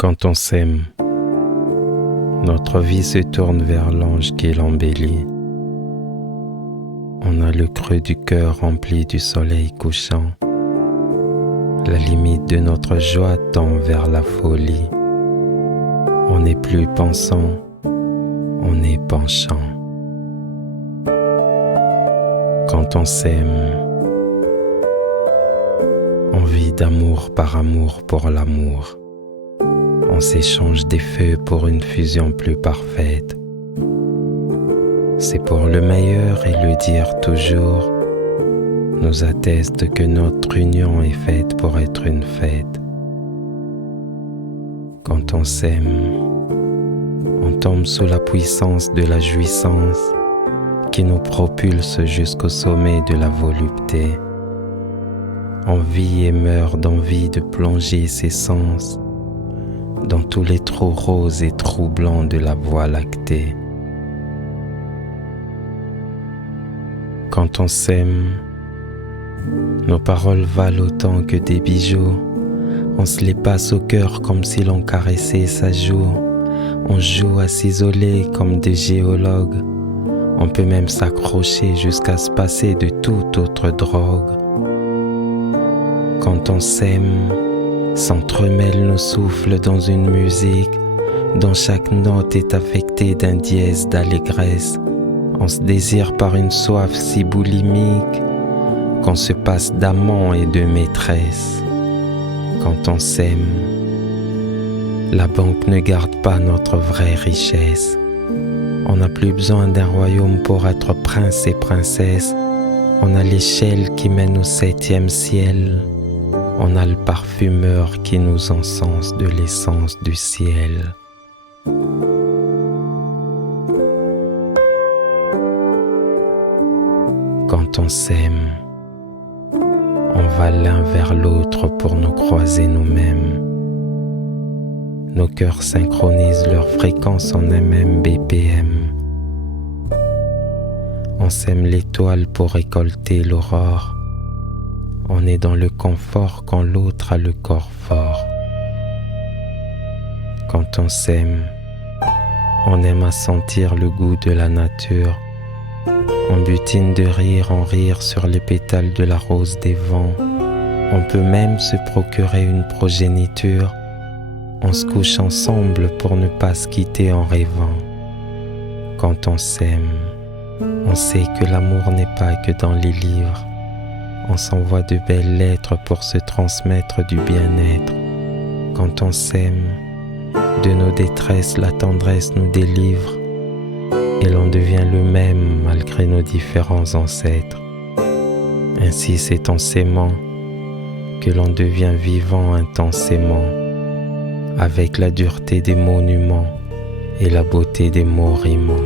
Quand on s'aime, notre vie se tourne vers l'ange qui l'embellit. On a le creux du cœur rempli du soleil couchant. La limite de notre joie tend vers la folie. On n'est plus pensant, on est penchant. Quand on s'aime, on vit d'amour par amour pour l'amour. On s'échange des feux pour une fusion plus parfaite. C'est pour le meilleur et le dire toujours nous atteste que notre union est faite pour être une fête. Quand on s'aime, on tombe sous la puissance de la jouissance qui nous propulse jusqu'au sommet de la volupté. On vit et meurt d'envie de plonger ses sens dans tous les trous roses et troublants de la Voie lactée. Quand on s'aime, nos paroles valent autant que des bijoux. On se les passe au cœur comme si l'on caressait sa joue. On joue à s'isoler comme des géologues. On peut même s'accrocher jusqu'à se passer de toute autre drogue. Quand on s'aime, s'entremêlent nos souffles dans une musique dont chaque note est affectée d'un dièse d'allégresse. On se désire par une soif si boulimique qu'on se passe d'amant et de maîtresse. Quand on s'aime, la banque ne garde pas notre vraie richesse. On n'a plus besoin d'un royaume pour être prince et princesse. On a l'échelle qui mène au 7e ciel. On a le parfumeur qui nous encense de l'essence du ciel. Quand on s'aime, on va l'un vers l'autre pour nous croiser nous-mêmes. Nos cœurs synchronisent leur fréquence en un même BPM. On sème l'étoile pour récolter l'aurore. On est dans le confort quand l'autre a le corps fort. Quand on s'aime, on aime à sentir le goût de la nature. On butine de rire en rire sur les pétales de la rose des vents. On peut même se procurer une progéniture. On se couche ensemble pour ne pas se quitter en rêvant. Quand on s'aime, on sait que l'amour n'est pas que dans les livres. On s'envoie de belles lettres pour se transmettre du bien-être. Quand on s'aime, de nos détresses la tendresse nous délivre. Et l'on devient le même malgré nos différents ancêtres. Ainsi c'est en s'aimant que l'on devient vivant intensément, avec la dureté des monuments et la beauté des mots rimants.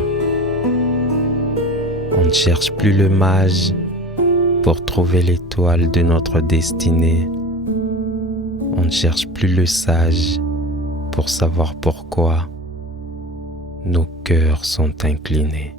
On ne cherche plus le mage pour trouver l'étoile de notre destinée. On ne cherche plus le sage pour savoir pourquoi nos cœurs sont inclinés.